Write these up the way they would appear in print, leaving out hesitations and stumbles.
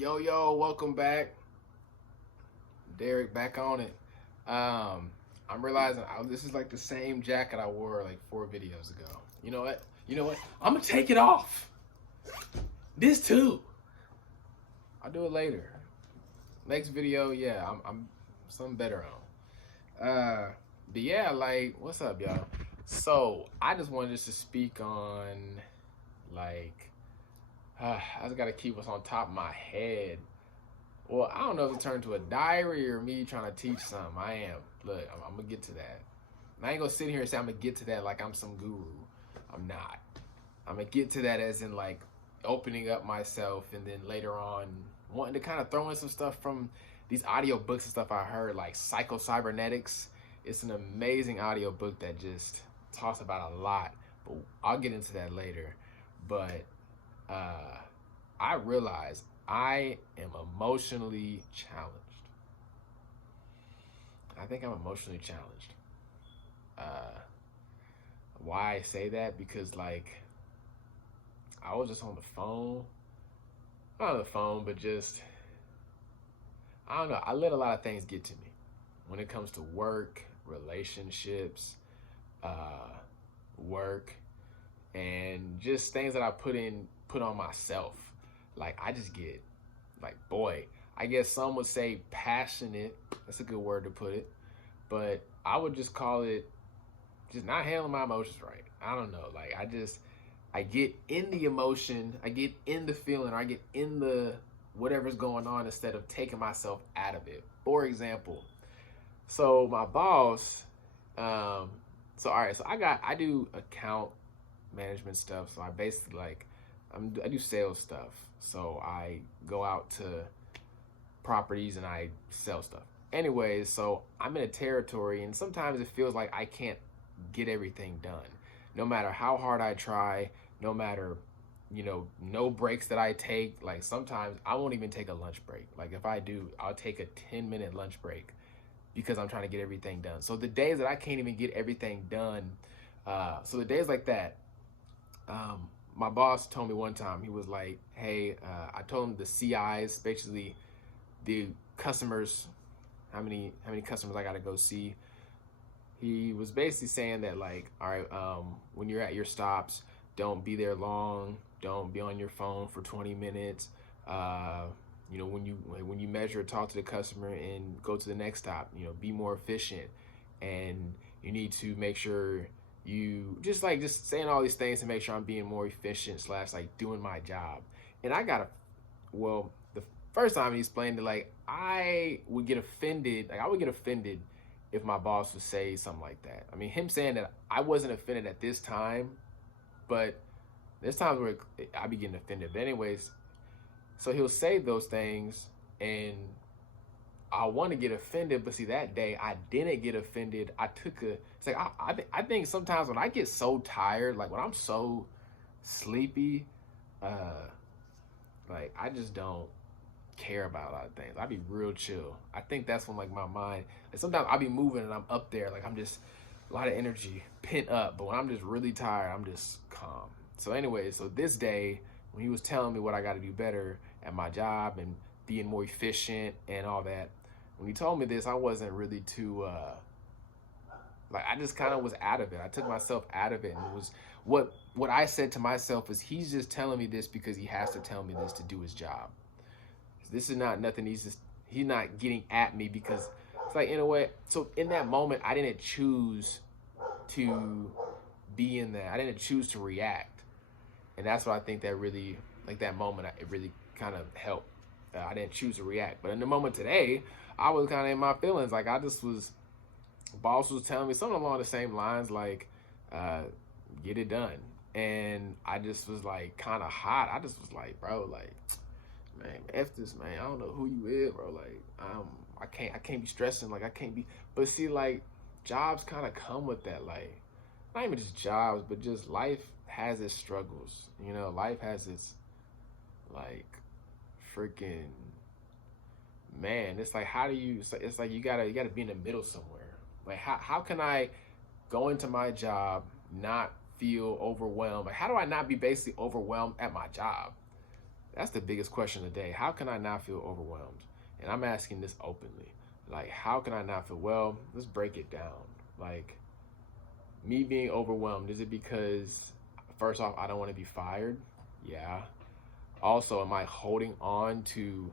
Yo, welcome back. Derek back on it. I'm realizing this is like the same jacket I wore like 4 videos ago. You know what? I'm gonna take it off. This too. I'll do it later. Next video, yeah, I'm something better on. But yeah, like, what's up, y'all? So I just wanted just to speak on like I just gotta keep what's on top of my head. Well, I don't know if it turned to a diary or me trying to teach something. I am. Look, I'm gonna get to that. And I ain't gonna sit here and say I'm gonna get to that like I'm some guru. I'm not. I'm gonna get to that as in like opening up myself, and then later on wanting to kind of throw in some stuff from these audio books and stuff I heard, like Psycho Cybernetics. It's an amazing audio book that just talks about a lot, but I'll get into that later. But I realize I am emotionally challenged. I think I'm emotionally challenged. Why I say that? Because like I was just on the phone. Not on the phone, but just I don't know. I let a lot of things get to me when it comes to work, relationships, uh, work, and just things that I put on myself. Like I just get like, boy, I guess some would say passionate. That's a good word to put it. But I would just call it just not handling my emotions right. I don't know. Like I get in the emotion, I get in the feeling, or I get in the whatever's going on instead of taking myself out of it. For example, so my boss, so all right, so I do account management stuff. So I basically like I do sales stuff. So I go out to properties and I sell stuff. Anyways, so I'm in a territory, and sometimes it feels like I can't get everything done. No matter how hard I try, no matter, no breaks that I take. Like sometimes I won't even take a lunch break. Like if I do, I'll take a 10-minute lunch break because I'm trying to get everything done. So the days that I can't even get everything done, so the days like that, my boss told me one time, he was like, hey, I told him the CIs, basically the customers, how many customers I got to go see. He was basically saying that like, all right, when you're at your stops, don't be there long. Don't be on your phone for 20 minutes. When you measure, talk to the customer and go to the next stop. Be more efficient, and you need to make sure you just saying all these things to make sure I'm being more efficient slash like doing my job. And the first time he explained it, like I would get offended. Like I would get offended if my boss would say something like that. I mean, him saying that I wasn't offended at this time, but there's times where I be getting offended. But anyways, so he'll say those things, and I want to get offended, but see that day I didn't get offended. It's like I think sometimes when I get so tired, like when I'm so sleepy, like I just don't care about a lot of things. I be real chill. I think that's when like my mind, like sometimes I be moving and I'm up there, like I'm just a lot of energy pent up, but when I'm just really tired, I'm just calm. So anyway, so this day when he was telling me what I got to do better at my job and being more efficient and all that, when he told me this, I wasn't really too like I just kind of was out of it. I took myself out of it, and it was what I said to myself is he's just telling me this because he has to tell me this to do his job. This is not nothing. He's not getting at me because it's like in a way. So in that moment, I didn't choose to be in that. I didn't choose to react, and that's what I think that really like that moment. It really kind of helped. I didn't choose to react, but in the moment today, I was kind of in my feelings. Like I just was. Boss was telling me something along the same lines, like, get it done, and I just was like kind of hot. I just was like, bro, like. Man, F this, man. I don't know who you is, bro. Like, I can't be stressing. Like, I can't be. But see, like, jobs kind of come with that. Like, not even just jobs, but just life has its struggles. Life has its, like, freaking, man. It's like, how do you? It's like you gotta be in the middle somewhere. Like, how can I go into my job not feel overwhelmed? Like, how do I not be basically overwhelmed at my job? That's the biggest question of the day. How can I not feel overwhelmed? And I'm asking this openly. Like, how can I not feel? Well, let's break it down. Like, me being overwhelmed, is it because, first off, I don't want to be fired? Yeah. Also, am I holding on to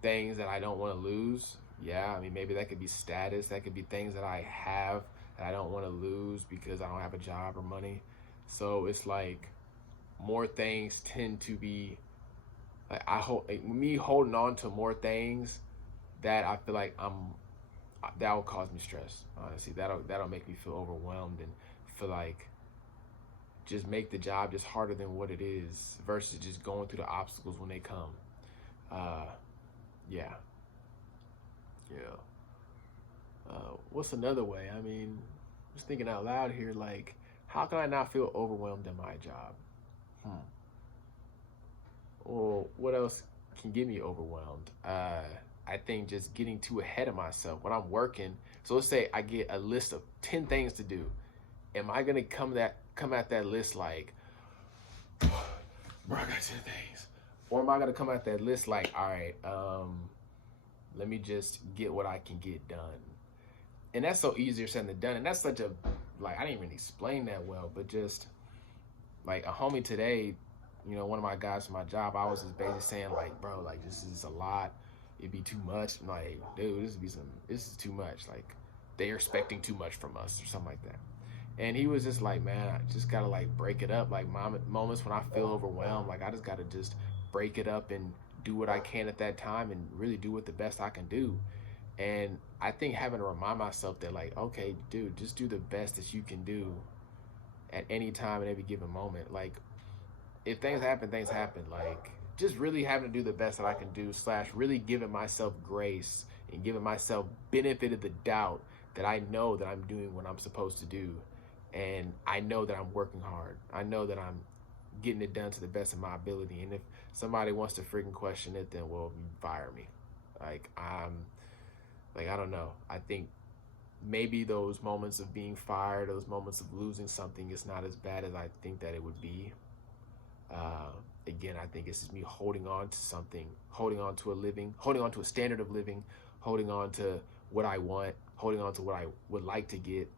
things that I don't want to lose? Yeah. I mean, maybe that could be status. That could be things that I have that I don't want to lose because I don't have a job or money. So it's like more things tend to be like me holding on to more things that I feel like that will cause me stress. Honestly, that'll make me feel overwhelmed and feel like just make the job just harder than what it is versus just going through the obstacles when they come. Uh, yeah, yeah. What's another way? I mean, just thinking out loud here, like, how can I not feel overwhelmed in my job? Hmm. Well, what else can get me overwhelmed? I think just getting too ahead of myself when I'm working. So let's say I get a list of 10 things to do. Am I gonna come at that list like, bro, I got 10 things, or am I gonna come at that list like, all right, let me just get what I can get done? And that's so easier said than done. And that's such a like I didn't even explain that well, but just like a homie today, one of my guys from my job, I was just basically saying like, bro, like this is a lot. It'd be too much. I'm like, dude, this is too much. Like they're expecting too much from us or something like that. And he was just like, man, I just gotta like break it up. Like moments when I feel overwhelmed, like I just gotta just break it up and do what I can at that time and really do what the best I can do. And I think having to remind myself that like, okay, dude, just do the best that you can do at any time at every given moment. Like if things happen, things happen. Like just really having to do the best that I can do / really giving myself grace and giving myself benefit of the doubt that I know that I'm doing what I'm supposed to do. And I know that I'm working hard. I know that I'm getting it done to the best of my ability. And if somebody wants to freaking question it, then well, fire me. Like I don't know. I think maybe those moments of being fired, those moments of losing something is not as bad as I think that it would be. Uh, Again, I think it's just me holding on to something, holding on to a living, holding on to a standard of living, holding on to what I want, holding on to what I would like to get.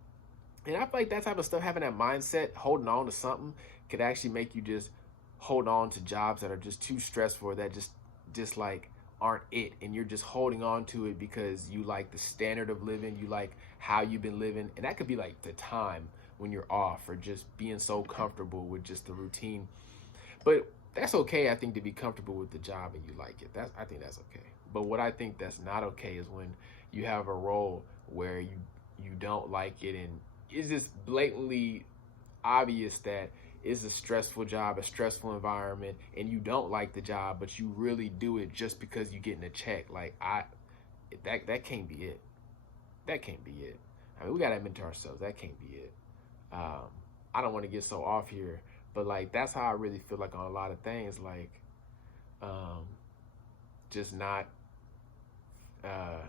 And I feel like that type of stuff, having that mindset, holding on to something, could actually make you just hold on to jobs that are just too stressful, that just like aren't it, and you're just holding on to it because you like the standard of living, you like how you've been living, and that could be like the time when you're off or just being so comfortable with just the routine. But that's okay, I think, to be comfortable with the job and you like it. I think that's okay. But what I think that's not okay is when you have a role where you don't like it and it's just blatantly obvious that it's a stressful job, a stressful environment, and you don't like the job, but you really do it just because you're getting a check. Like that can't be it. That can't be it. I mean, we gotta admit to ourselves that can't be it. Um, I don't want to get so off here, but like that's how I really feel like on a lot of things. Like, um, just not, uh,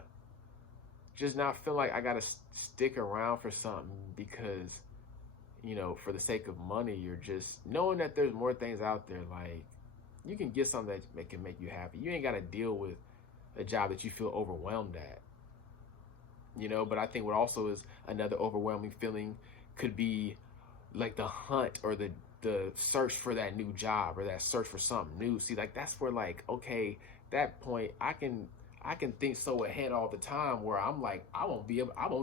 just not feel like I gotta stick around for something because for the sake of money, you're just knowing that there's more things out there. Like you can get something that can make you happy. You ain't got to deal with a job that you feel overwhelmed at. But I think what also is another overwhelming feeling could be like the hunt or the search for that new job or that search for something new. See, like that's where like, okay, that point I can think so ahead all the time where I'm like, I won't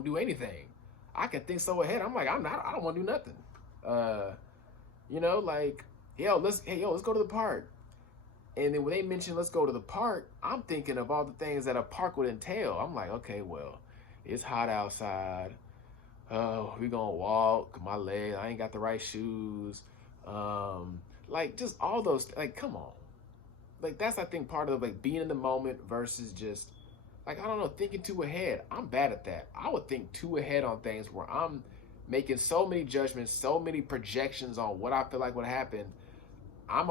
do anything. I can think so ahead. I'm like, I don't want to do nothing. Uh, like, let's go to the park. And then when they mention let's go to the park, I'm thinking of all the things that a park would entail. I'm like, okay, well, it's hot outside. Oh, we gonna walk. My leg, I ain't got the right shoes. Like just all those. Like, come on. Like that's I think part of like being in the moment versus just like I don't know thinking too ahead. I'm bad at that. I would think too ahead on things where I'm making so many judgments, so many projections on what I feel like would happen. I'm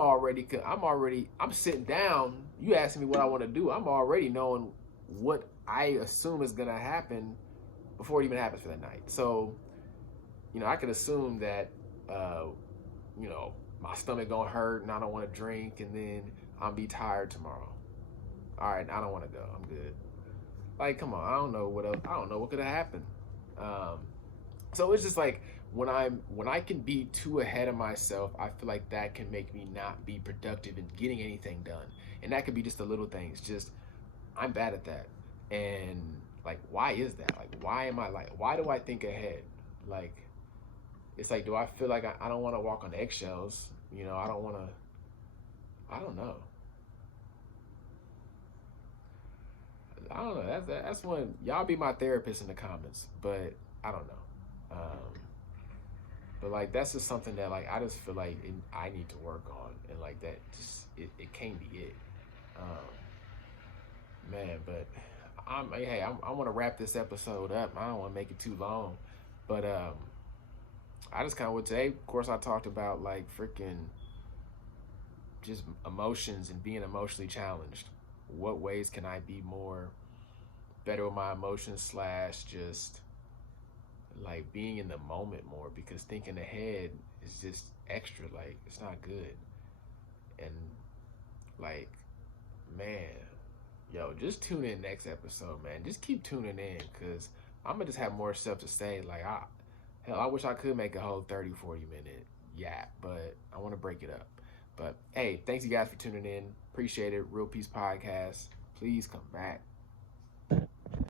sitting down. You asking me what I want to do. I'm already knowing what I assume is gonna happen before it even happens for that night. So, I could assume that, my stomach gonna hurt and I don't want to drink, and then I'll be tired tomorrow. All right, I don't want to go. I'm good. Like, come on. I don't know what else. I don't know what could have happened. Um, so it's just like when I can be too ahead of myself, I feel like that can make me not be productive in getting anything done. And that could be just the little things. Just I'm bad at that. And like, why is that? Like, why am I like? Why do I think ahead? Like, it's like, do I feel like I don't want to walk on eggshells? You know, I don't want to. I don't know. I don't know. That's when y'all be my therapist in the comments, but I don't know. But like that's just something that like I just feel like I need to work on, and like that just it can't be it. Um, man, but I want to wrap this episode up. I don't want to make it too long, but I just kind of would say, of course, I talked about like freaking just emotions and being emotionally challenged. What ways can I be more better with my emotions slash just like being in the moment more, because thinking ahead is just extra, like it's not good. And like, man, yo, just tune in next episode, man. Just keep tuning in, because I'm gonna just have more stuff to say. Like I wish I could make a whole 30-40 minute yap, but I want to break it up. But hey, thanks you guys for tuning in. Appreciate it. Real Peace Podcast. Please come back.